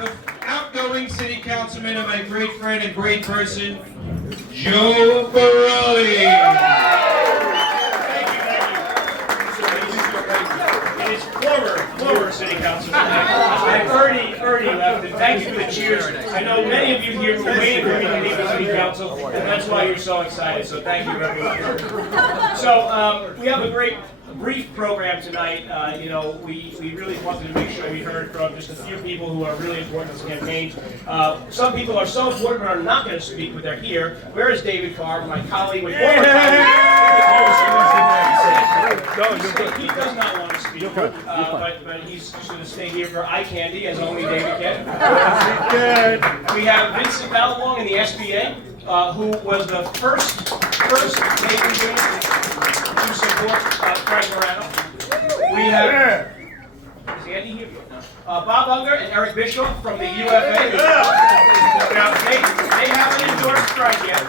the outgoing city councilman and my great friend and great person, Joe Borelli. Thank you. It is former city councilman. I've already left, and thank you for the cheers. I know many of you here were waiting for me to leave the city council, and that's why you're so excited, so thank you everyone. So, we have a brief program tonight. We really wanted to make sure we heard from just a few people who are really important in this campaign. Some people are so important but are not going to speak, but they're here. Where is David Carr, my colleague, my former colleague? He does not want to speak, but he's just going to stay here for eye candy, as only David can. We have Vincent Balwong in the SBA, who was the first Navy unit to support Frank Morano. We have is Andy here? Bob Unger and Eric Bishop from the UFA. Now, they haven't endorsed Frank yet.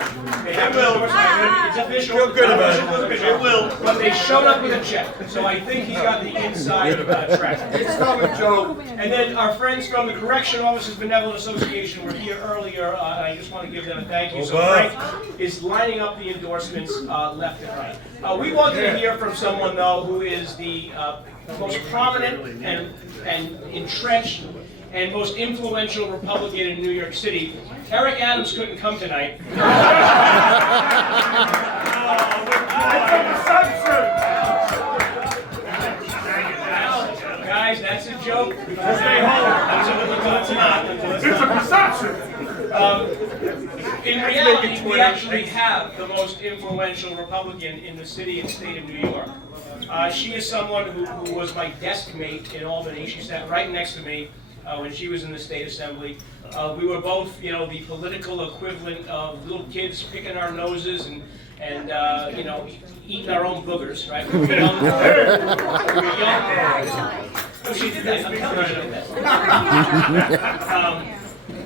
They haven't endorsed Frank. It's official. Feel good about it. It will. But they showed up with a check, so I think he's got the inside track. It's coming, Joe. And then our friends from the Correction Officers Benevolent Association were here earlier, and I just want to give them a thank you. So Frank is lining up the endorsements left and right. We wanted to hear from someone, though, who is the most prominent and entrenched and most influential Republican in New York City. Eric Adams couldn't come tonight. Guys, that's a joke. Stay home until it's not. It's a perception. In reality, we actually have the most influential Republican in the city and state of New York. She is someone who was my desk mate in Albany. She sat right next to me when she was in the state assembly. We were both, the political equivalent of little kids picking our noses and eating our own boogers, right? We were young. Oh, she did that. I'm telling you that.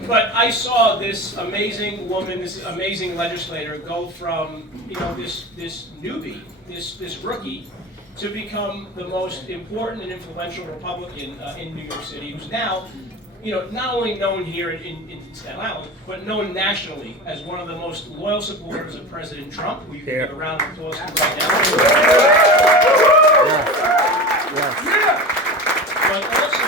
But I saw this amazing woman, this amazing legislator go from, this newbie, this rookie, to become the most important and influential Republican in New York City, who's now, not only known here in Staten Island, but known nationally as one of the most loyal supporters of President Trump. We can give a round of applause to him right now. But also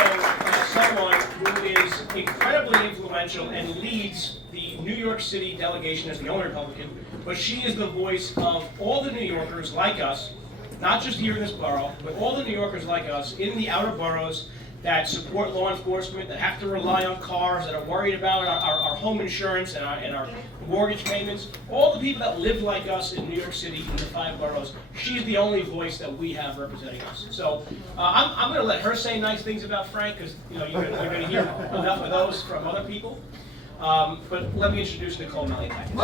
someone who is incredibly influential and leads the New York City delegation as the only Republican, but she is the voice of all the New Yorkers like us, not just here in this borough, but all the New Yorkers like us in the outer boroughs that support law enforcement, that have to rely on cars, that are worried about our home insurance and our mortgage payments. All the people that live like us in New York City in the 5 boroughs, she's the only voice that we have representing us. So I'm going to let her say nice things about Frank, because you're going to hear enough of those from other people. But let me introduce Nicole Malliotakis.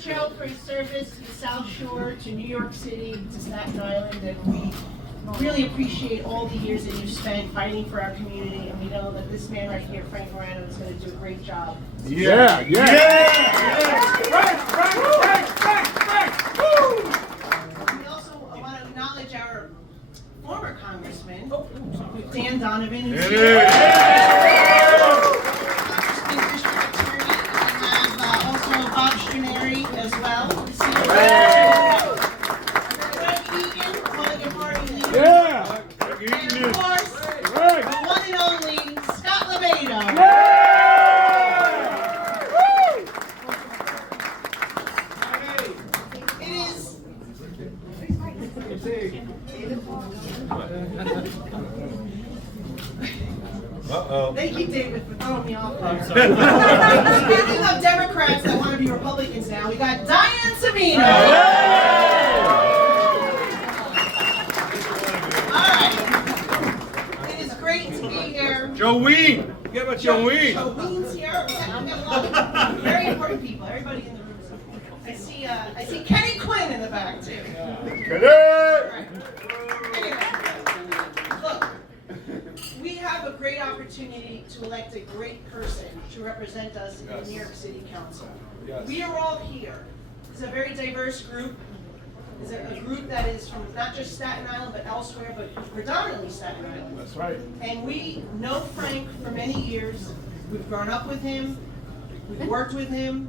Joe for his service to the South Shore, to New York City, to Staten Island, and we really appreciate all the years that you've spent fighting for our community, and we know that this man right here, Frank Morano, is going to do a great job. Yeah. We also want to acknowledge our former Congressman, Dan Donovan, who's here. As well. Yeah. And of course, the one and only Scott Lebedo. It is. Thank you, David, for throwing me off there. Speaking of Democrats that want to be Republicans now, we got Diane Savino. All right. It is great to be here. Jolene. Get about Jolene. Jolene's here. We have a lot of very important people. Everybody in the room is important. I see Kenny Quinn in the back, too. Kenny! Anyway, look. We have a great opportunity to elect a great person to represent us in the New York City Council. We are all here. It's a very diverse group. is a group that is from not just Staten Island, but elsewhere, but predominantly Staten Island. That's right. And we know Frank for many years. We've grown up with him. We've worked with him.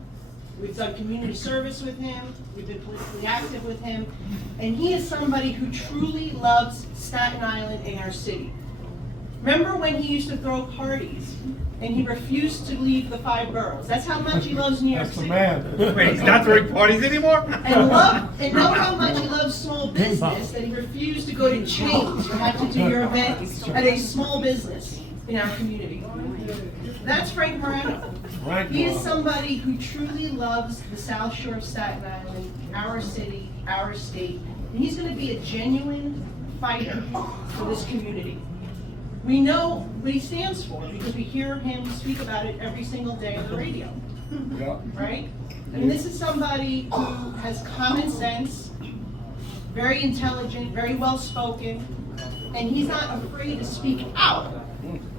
We've done community service with him. We've been politically active with him. And he is somebody who truly loves Staten Island and our city. Remember when he used to throw parties and he refused to leave the 5 boroughs? That's how much he loves New York That's the City. man. Wait, he's not throwing parties anymore? And know how much he loves small business, that he refused to go to chains or have to do your event at a small business in our community. That's Frank Morano. He is somebody who truly loves the South Shore of Staten Island, our city, our state, and he's going to be a genuine fighter for this community. We know what he stands for because we hear him speak about it every single day on the radio, right? I mean, this is somebody who has common sense, very intelligent, very well spoken, and he's not afraid to speak out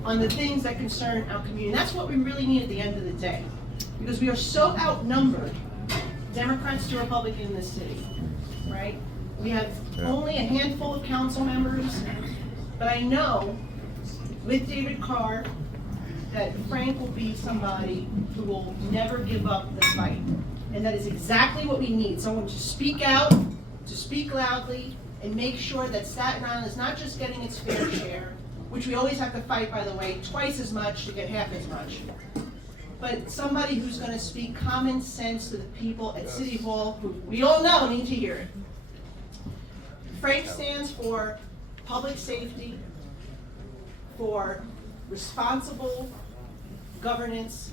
on the things that concern our community. And that's what we really need at the end of the day, because we are so outnumbered, Democrats to Republicans in this city, right? We have only a handful of council members, but I know with David Carr that Frank will be somebody who will never give up the fight. And that is exactly what we need, someone to speak out, to speak loudly, and make sure that Staten Island is not just getting its fair share, which we always have to fight, by the way, twice as much to get half as much, but somebody who's going to speak common sense to the people at City Hall, who we all know need to hear it. Frank stands for public safety, for responsible governance,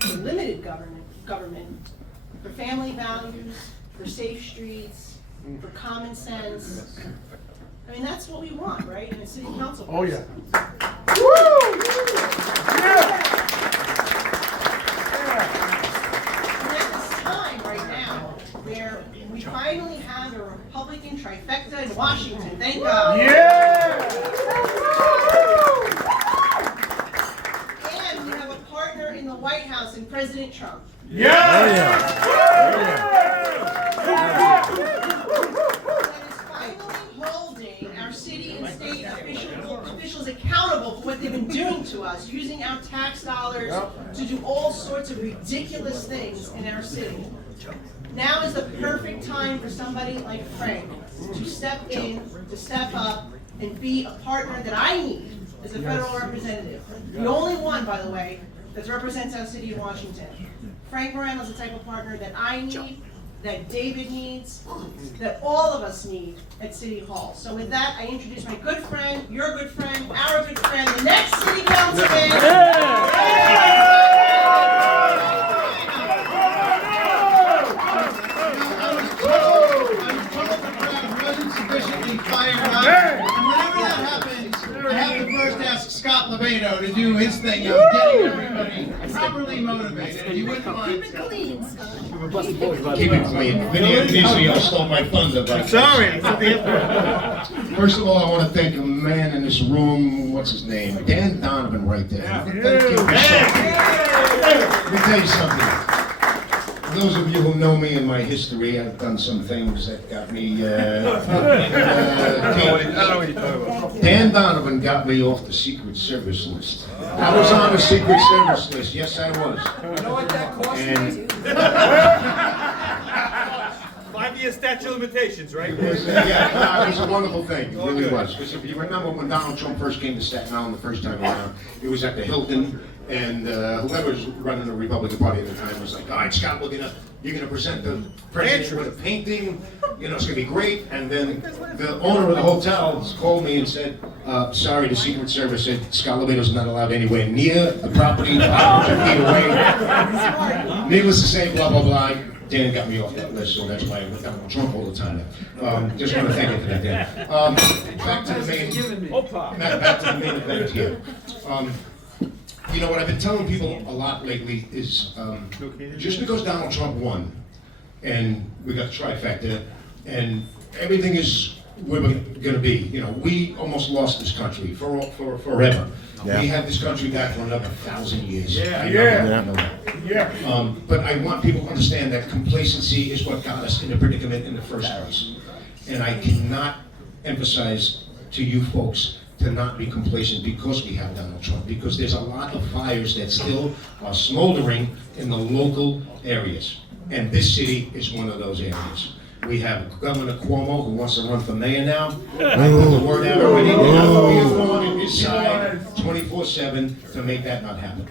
for limited government, for family values, for safe streets, for common sense. I mean, that's what we want, right, in a city council person. Oh, yeah. And at this time right now, where we finally have a Republican trifecta in Washington, thank God. Yeah! And we have a partner in the White House in President Trump. Yeah! That is finally holding our city and state officials accountable for what they've been doing to us, using our tax dollars to do all sorts of ridiculous things in our city. Now is the perfect time for somebody like Frank to step in, to step up, and be a partner that I need as a federal representative. The only one, by the way, that represents our city of Washington. Frank Morano is the type of partner that I need, that David needs, that all of us need at City Hall. So with that, I introduce my good friend, your good friend, our good friend, the next City Councilman. Scott Lebedo to do his thing of getting everybody properly motivated. If you wouldn't mind. Keep it clean, Scott. Keep it clean. Vinny y'all stole my thunder. But Sorry. first of all, I want to thank a man in this room. What's his name? Dan Donovan, right there. Thank you for something. Let me tell you something. For those of you who know me and my history, I've done some things that got me. Dan Donovan got me off the Secret Service list. I was on the Secret Service list. Yes, I was. You know what that cost me? 5-year statute of limitations, right? It was a wonderful thing. It really was. Because if you remember when Donald Trump first came to Staten Island the first time around, it was at the Hilton, and whoever was running the Republican Party at the time was like, all right, Scott, you're gonna present the president with a painting, it's gonna be great. And then the owner of the hotel called me and said, sorry, the Secret Service said Scott Lebedo's not allowed anywhere near the property, 100 feet away. Needless to say, blah, blah, blah. Dan got me off that list, so that's why I went down with Trump all the time. Just want to thank you for that, Dan. Back to the main event here. What I've been telling people a lot lately is just because Donald Trump won, and we got the trifecta, and everything is where we're going to be. We almost lost this country for forever. Yeah. We have this country back for another 1,000 years. Yeah. But I want people to understand that complacency is what got us in the predicament in the first place. And I cannot emphasize to you folks to not be complacent because we have Donald Trump, because there's a lot of fires that still are smoldering in the local areas. And this city is one of those areas. We have Governor Cuomo who wants to run for mayor now. I put the word out already. They're not going to be on his side 24/7 to make that not happen.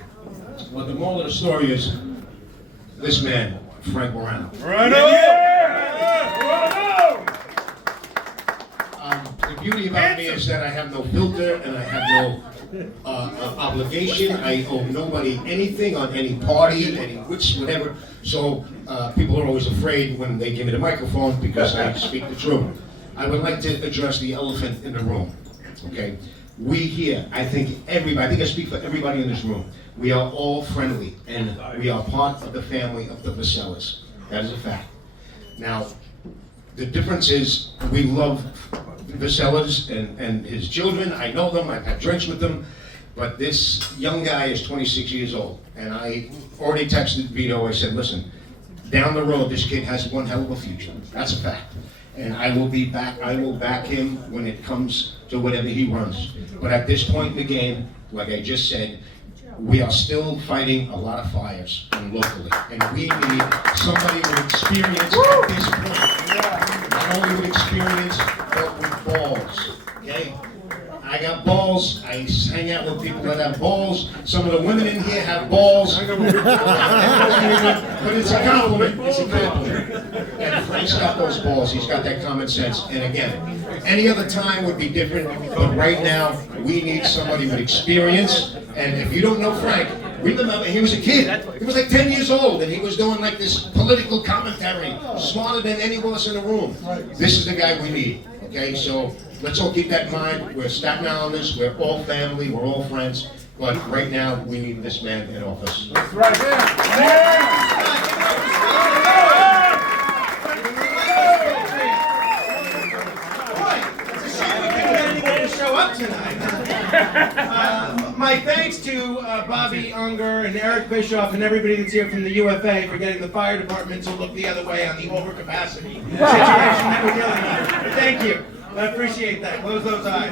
But the moral of the story is this man, Frank Morano. The beauty about me is that I have no filter and I have no obligation. I owe nobody anything on any party, any which, whatever. So people are always afraid when they give me the microphone because I speak the truth. I would like to address the elephant in the room. Okay, we here, I think I speak for everybody in this room. We are all friendly and we are part of the family of the Vasellas. That is a fact. Now, the difference is we love Vasellas and his children. I know them, I've had drinks with them, but this young guy is 26 years old. And I already texted Vito, I said, listen, down the road, this kid has one hell of a future. That's a fact. And I will back him when it comes to whatever he runs. But at this point in the game, like I just said, we are still fighting a lot of fires locally. And we need somebody with experience at this point. Not only with experience, but with balls, okay? I got balls, I hang out with people that have balls. Some of the women in here have balls. But it's a compliment, it's a compliment. And Frank's got those balls, he's got that common sense. And again, any other time would be different, but right now, we need somebody with experience. And if you don't know Frank, remember he was a kid. He was like 10 years old and he was doing like this political commentary, smarter than any of us in the room. This is the guy we need, okay? So let's all keep that in mind. We're Staten Islanders, we're all family, we're all friends. But right now, we need this man in office. That's right. Show up tonight. My thanks to Bobby Unger and Eric Bischoff and everybody that's here from the UFA for getting the fire department to look the other way on the overcapacity situation that we're dealing with. Thank you. I appreciate that. Close those eyes.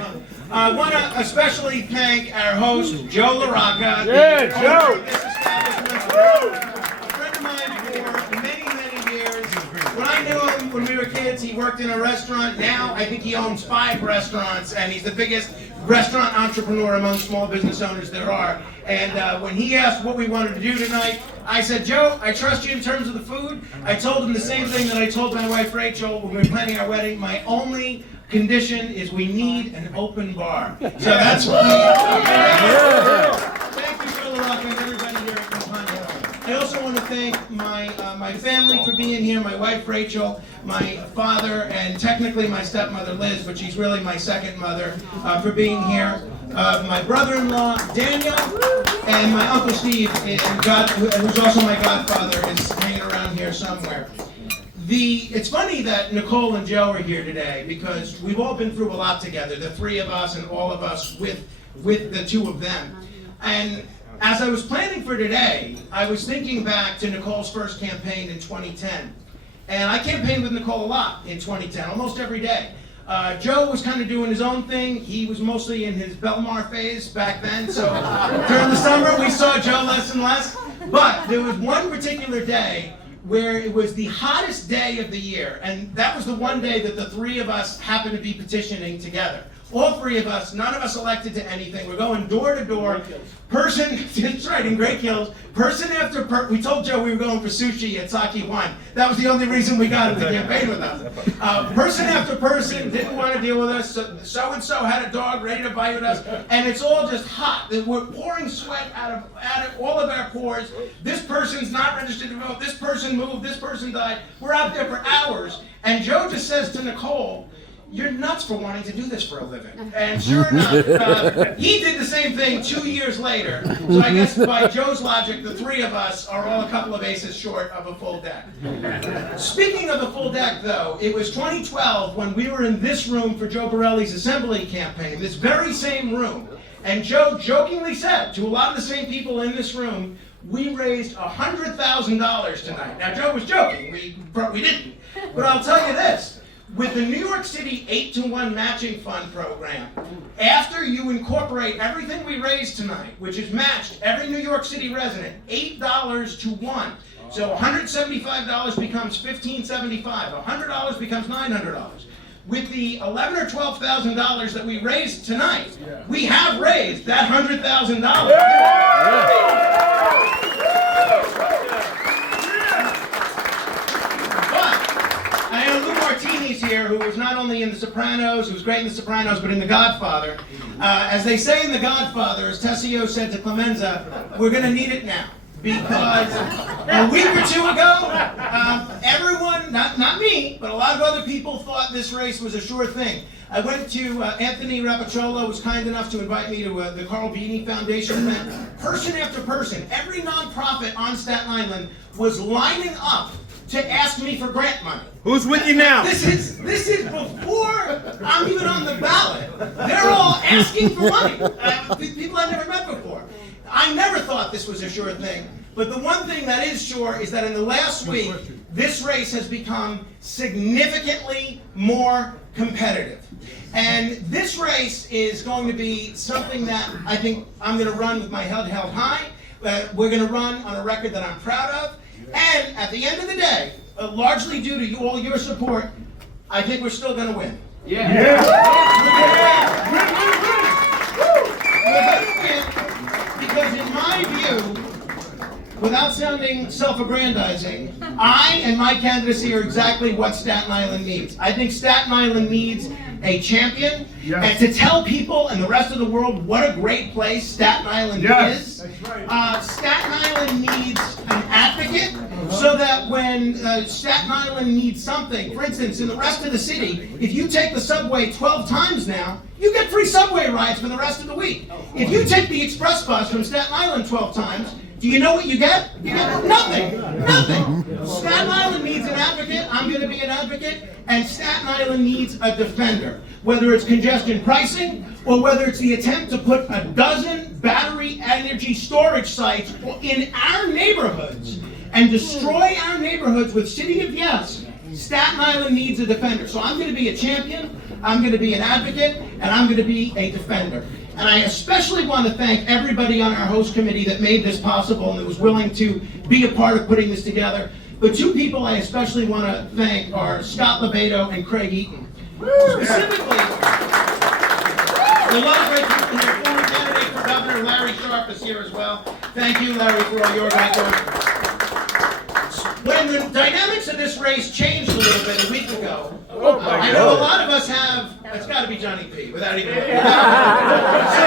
I want to especially thank our host, Joe LaRocca. Yeah, Joe. Of this establishment. A friend of mine for many, many years. When I knew him when we were kids, he worked in a restaurant. Now I think he owns 5 restaurants, and he's the biggest restaurant entrepreneur among small business owners there are. And when he asked what we wanted to do tonight, I said, Joe, I trust you in terms of the food. I told him the same thing that I told my wife Rachel when we were planning our wedding. My only condition is we need an open bar. So that's what we Thank you, Joe LaRocca, and everybody here at Compagno. I also want to thank my family for being here, my wife Rachel, my father, and technically my stepmother Liz, but she's really my second mother, for being here. My brother-in-law Daniel, and my uncle Steve, who's also my godfather, is hanging around here somewhere. It's funny that Nicole and Joe are here today because we've all been through a lot together, the 3 of us and all of us with the 2 of them. And as I was planning for today, I was thinking back to Nicole's first campaign in 2010. And I campaigned with Nicole a lot in 2010, almost every day. Joe was kind of doing his own thing. He was mostly in his Belmar phase back then, so during the summer we saw Joe less and less. But there was one particular day where it was the hottest day of the year, and that was the one day that the 3 of us happened to be petitioning together. All 3 of us, none of us elected to anything. We're going door to door, person, that's right, in Great Hills, person after person. We told Joe we were going for sushi at Saki 1. That was the only reason we got him to campaign with us. Person after person didn't want to deal with us. So-and-so had a dog ready to bite with us, and it's all just hot. We're pouring sweat out of all of our pores. This person's not registered to vote. This person moved. This person died. We're out there for hours, and Joe just says to Nicole, "You're nuts for wanting to do this for a living." And sure enough, he did the same thing 2 years later. So I guess by Joe's logic, the 3 of us are all a couple of aces short of a full deck. Speaking of a full deck, though, it was 2012 when we were in this room for Joe Borelli's assembly campaign, this very same room. And Joe jokingly said to a lot of the same people in this room, we raised $100,000 tonight. Now, Joe was joking. We didn't. But I'll tell you this. With the New York City 8-to-1 matching fund program, after you incorporate everything we raised tonight, which is matched every New York City resident, $8 to 1. So $175 becomes $1,575, $100 becomes $900. With the $11,000 or $12,000 that we raised tonight, we have raised that $100,000. But I have Lou Martini's here, who was not only in The Sopranos, who was great in The Sopranos, but in The Godfather. As they say in The Godfather, as Tessio said to Clemenza, we're going to need it now. Because a week or two ago, everyone, not me, but a lot of other people thought this race was a sure thing. I went to Anthony Rapacciolo was kind enough to invite me to the Carl Beanie Foundation event. Person after person, every nonprofit on Staten Island was lining up to ask me for grant money. Who's with you now? This is before I'm even on the ballot. They're all asking for money. People I've never met before. I never thought this was a sure thing, but the one thing that is sure is that in the last week, this race has become significantly more competitive. And this race is going to be something that I think I'm going to run with my head held high. We're going to run on a record that I'm proud of. And at the end of the day, largely due to all your support, I think we're still going to win. Yeah. We're going to win. Because in my view, without sounding self-aggrandizing, I and my candidacy are exactly what Staten Island needs. I think Staten Island needs a champion, and to tell people and the rest of the world what a great place Staten Island is. Staten Island needs an advocate, so that when Staten Island needs something, for instance, in the rest of the city, if you take the subway 12 times now, you get free subway rides for the rest of the week. If you take the express bus from Staten Island 12 times, do you know what you get? You get nothing. Nothing. Staten Island needs an advocate. I'm going to be an advocate. And Staten Island needs a defender. Whether it's congestion pricing or whether it's the attempt to put a dozen battery energy storage sites in our neighborhoods and destroy our neighborhoods with City of Yes, Staten Island needs a defender. So I'm going to be a champion, I'm going to be an advocate, and I'm going to be a defender. And I especially want to thank everybody on our host committee that made this possible and that was willing to be a part of putting this together. But two people I especially want to thank are Scott Lebedo and Craig Eaton. Specifically, a lot of great people here. Former candidate for governor Larry Sharp is here as well. Thank you, Larry, for all your great work. When the dynamics of this race changed a little bit a week ago, I know a lot of us have, it's got to be Johnny P, without even looking. So,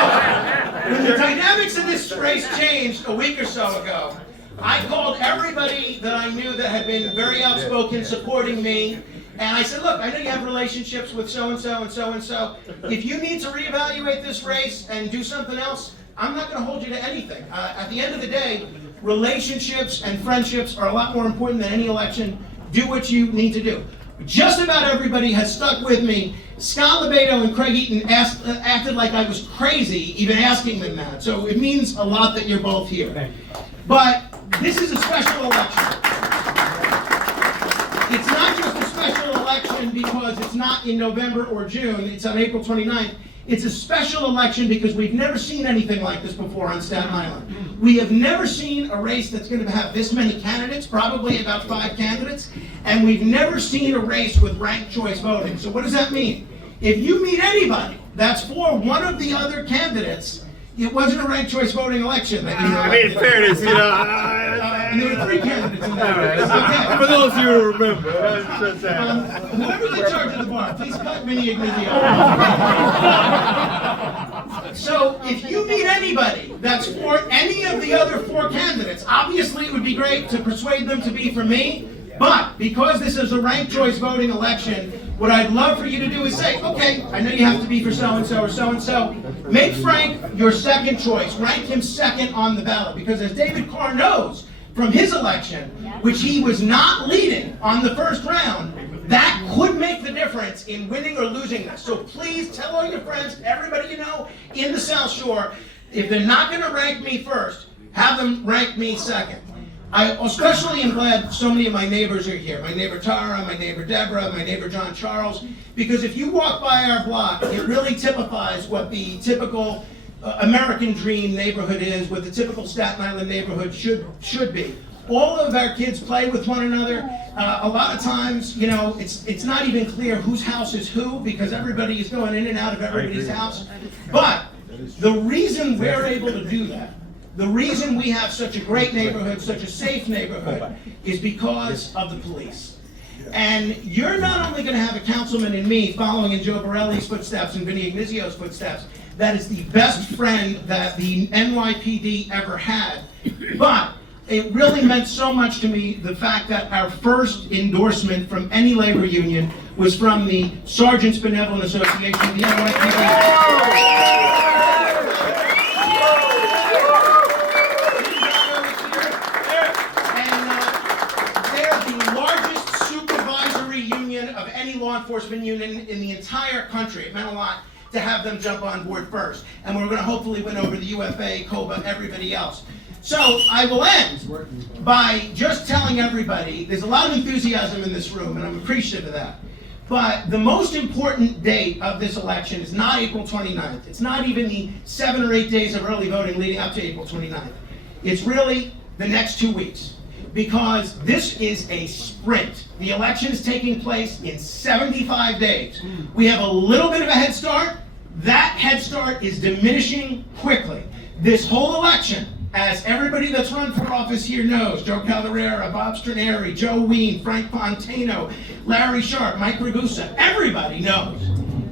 when the dynamics of this race changed a week or so ago, I called everybody that I knew that had been very outspoken supporting me, and I said, look, I know you have relationships with so-and-so and so-and-so. If you need to reevaluate this race and do something else, I'm not going to hold you to anything. At the end of the day, relationships and friendships are a lot more important than any election. Do what you need to do. Just about everybody has stuck with me. Scott Lebedo and Craig Eaton acted like I was crazy even asking them that. So it means a lot that you're both here. But this is a special election. It's not just a special election because it's not in November or June. It's on April 29th. It's a special election because we've never seen anything like this before on Staten Island. We have never seen a race that's going to have this many candidates, probably about 5 candidates, and we've never seen a race with ranked choice voting. So what does that mean? If you meet anybody that's for one of the other candidates, it wasn't a ranked choice voting election. I mean, in fairness, And there were 3 candidates in that race. Okay. for those of you who remember, that's just Whoever's in charge of the bar, please cut Vinny Ignazio. So if you meet anybody that's for any of the other 4 candidates, obviously it would be great to persuade them to be for me, but because this is a ranked choice voting election, what I'd love for you to do is say, okay, I know you have to be for so-and-so or so-and-so. Make Frank your second choice. Rank him second on the ballot. Because as David Carr knows from his election, which he was not leading on the first round, that could make the difference in winning or losing this. So please tell all your friends, everybody you know in the South Shore, if they're not going to rank me first, have them rank me second. I especially am glad so many of my neighbors are here. My neighbor Tara, my neighbor Deborah, my neighbor John Charles. Because if you walk by our block, it really typifies what the typical American dream neighborhood is, what the typical Staten Island neighborhood should be. All of our kids play with one another. A lot of times, you know, it's not even clear whose house is who because everybody is going in and out of everybody's house. But the reason we're able to do that, the reason we have such a great neighborhood, such a safe neighborhood, is because of the police. And you're not only going to have a councilman in me following in Joe Borelli's footsteps and Vinny Ignazio's footsteps, that is the best friend that the NYPD ever had, but it really meant so much to me the fact that our first endorsement from any labor union was from the Sergeants Benevolent Association of the NYPD. Of any law enforcement union in the entire country. It meant a lot to have them jump on board first. And we're going to hopefully win over the UFA, COBA, everybody else. So I will end by just telling everybody, there's a lot of enthusiasm in this room, and I'm appreciative of that. But the most important date of this election is not April 29th. It's not even the 7 or 8 days of early voting leading up to April 29th. It's really the next 2 weeks. Because this is a sprint. The election is taking place in 75 days. We have a little bit of a head start. That head start is diminishing quickly. This whole election, as everybody that's run for office here knows, Joe Calderera, Bob Straneri, Joe Ween, Frank Fontano, Larry Sharp, Mike Ragusa, everybody knows.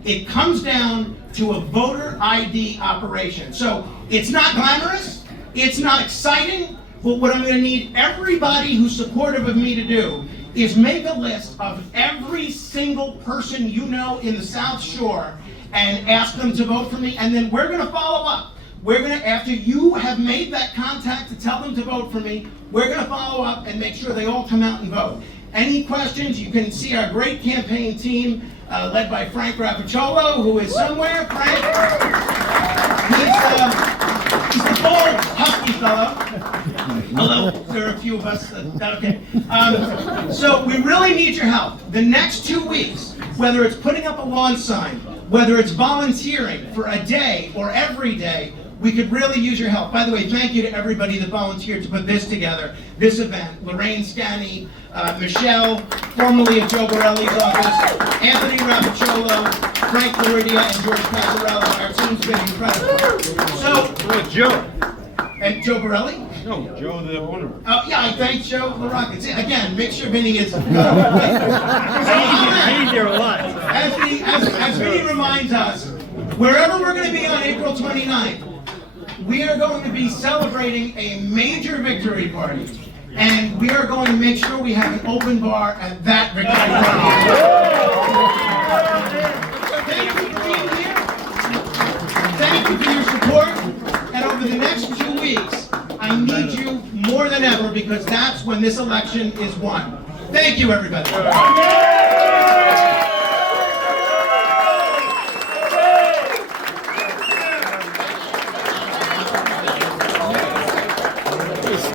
It comes down to a voter ID operation. So it's not glamorous, it's not exciting, but what I'm going to need everybody who's supportive of me to do is make a list of every single person you know in the South Shore and ask them to vote for me, and then we're going to follow up. We're going to, after you have made that contact to tell them to vote for me, we're going to follow up and make sure they all come out and vote. Any questions, you can see our great campaign team led by Frank Rapicciolo, who is somewhere. Frank, he's the bold, husky fellow. Although there are a few of us okay. So we really need your help. The next 2 weeks, whether it's putting up a lawn sign, whether it's volunteering for a day or every day, we could really use your help. By the way, thank you to everybody that volunteered to put this together, this event. Lorraine Scanny, Michelle, formerly of Joe Borelli's office, Anthony Rapicciolo, Frank Floridia, and George Passarella. Our team's been incredible. So, Joe. And Joe Borelli? No, Joe the owner. Oh, yeah, I thank Joe LaRocca. Again, make sure Vinny gets... I need your lot. As Vinny reminds us, wherever we're going to be on April 29th, we are going to be celebrating a major victory party. And we are going to make sure we have an open bar at that victory party. Thank you for being here. Thank you for your support. And over the next 2 weeks, I need you more than ever because that's when this election is won. Thank you, everybody.